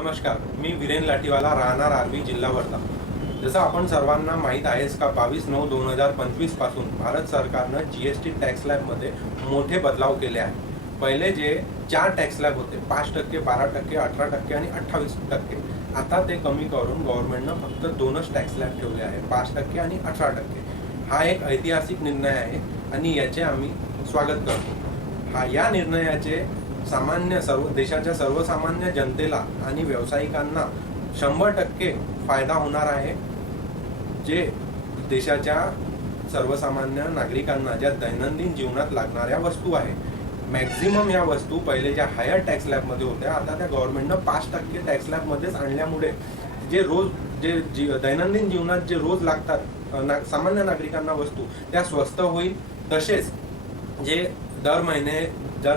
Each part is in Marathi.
नमस्कार, मी वीरेन लाठीवाला, राहणार आर्वी, जिल्हा वर्धा। जसं आपण सर्वांना माहीत आहेच का 22/9/2025 पासून भारत सरकारनं जीएसटी टॅक्स स्लॅबमध्ये मोठे बदलाव केले आहेत। पहिले जे 4 टॅक्स स्लॅब होते 5%, 12%, 18% आणि 28%, आता ते कमी करून गव्हर्नमेंटनं फक्त 2च टॅक्स स्लॅब ठेवले आहे, 5% आणि 18%। हा एक ऐतिहासिक निर्णय आहे आणि याचे आम्ही स्वागत करतो। या निर्णयाचे सर्व देशाच्या सर्वसामान्य जनतेला आणि व्यावसायिकांना 100% फायदा होणार आहे। जे देशाच्या सर्वसामान्य नागरिकांना ज्या दैनंदिन जीवनात लागणाऱ्या वस्तू आहे, मॅक्झिमम या वस्तू पहिले ज्या हायर टॅक्स स्लॅबमध्ये होत्या, आता त्या गव्हर्नमेंटनं 5% टॅक्स स्लॅबमध्येच आणल्यामुळे जे दैनंदिन जीवनात जे रोज लागतात सामान्य नागरिकांना वस्तू, त्या स्वस्त होईल। तसेच जे दर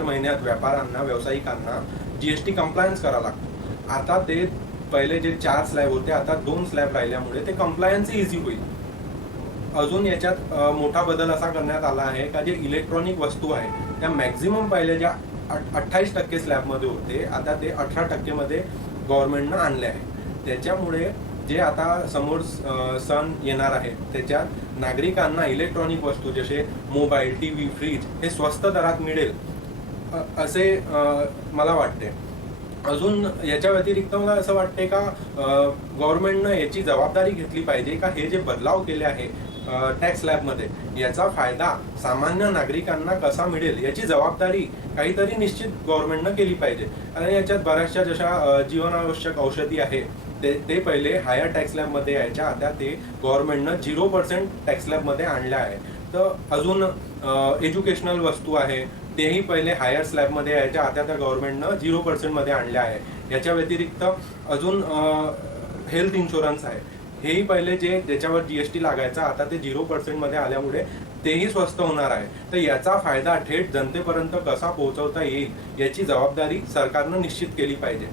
महिन्यात व्यापाऱ्यांना, व्यावसायिकांना जीएसटी कंप्लायन्स करावं लागतं। आता ते पहिले जे 4 स्लॅब होते, आता 2 स्लॅब राहिल्यामुळे ते कंप्लायन्स इझी होईल। अजून याच्यात मोठा बदल असा करण्यात आला आहे का जे इलेक्ट्रॉनिक वस्तू आहे त्या मॅक्झिमम पहिले ज्या 28% स्लॅबमध्ये होते, आता ते 18% मध्ये गव्हर्नमेंटनं आणले आहे। त्याच्यामुळे जे आता समोर सण येणार आहे त्याच्यात नागरिकांना इलेक्ट्रॉनिक वस्तू जसे मोबाईल, टीव्ही, फ्रीज हे स्वस्त दरात मिळेल असे मला वाटते। अजून याच्या व्यतिरिक्त मला असं वाटते का गव्हर्नमेंटनं याची जबाबदारी घेतली पाहिजे का हे जे बदलाव केले आहे टॅक्स स्लॅबमध्ये, याचा फायदा सामान्य नागरिकांना कसा मिळेल याची जबाबदारी काहीतरी निश्चित गव्हर्नमेंटनं केली पाहिजे। आणि याच्यात बऱ्याचशा जशा जीवनावश्यक औषधी आहे ते पहिले हायर टॅक्स स्लॅबमध्ये यायच्या, आता ते गव्हर्नमेंटनं 0% टॅक्स स्लॅबमध्ये आणल्या आहे। तर अजून एज्युकेशनल वस्तू आहे तेही पहिले हायर स्लॅबमध्ये यायच्या, आता त्या गव्हर्नमेंटनं 0% मध्ये आणल्या आहे। याच्या व्यतिरिक्त अजून हेल्थ इन्शुरन्स आहे, हेही पहिले ज्याच्यावर जीएसटी लागायचा आता ते 0% मध्ये आल्यामुळे तेही स्वस्त होणार आहे। तर याचा फायदा थेट जनतेपर्यंत कसा पोहोचवता येईल याची जबाबदारी सरकारनं निश्चित केली पाहिजे।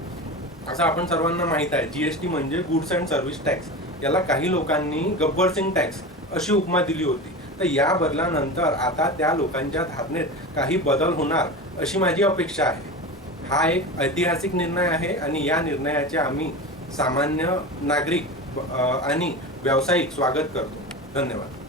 असं आपण सर्वांना माहित आहे, जीएसटी म्हणजे गुड्स अँड सर्व्हिस टॅक्स, याला काही लोकांनी गब्बर सिंग टॅक्स अशी उपमा दिली होती। तर या बदलानंतर आता त्या लोकांच्या धारणेत काही बदल होणार अशी माझी अपेक्षा आहे। हा एक ऐतिहासिक निर्णय आहे आणि या निर्णयाचे आम्ही सामान्य नागरिक आणि व्यावसायिक स्वागत करतो। धन्यवाद।